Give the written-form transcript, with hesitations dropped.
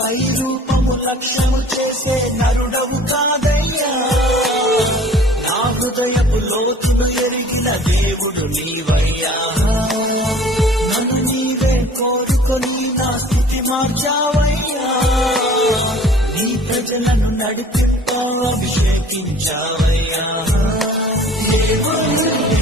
పై రూపము లక్ష్యము చేసే నరుడవు కాదయ్యా. నా హృదయపు లోతును ఎరిగిన దేవుడు నీవయ్యా. నన్ను నీవే కోరుకొని నా స్థితి మార్చావయ్యా. నీ ప్రజలను నడిపిస్తా అభిషేకించావయ్యా. దేవుడు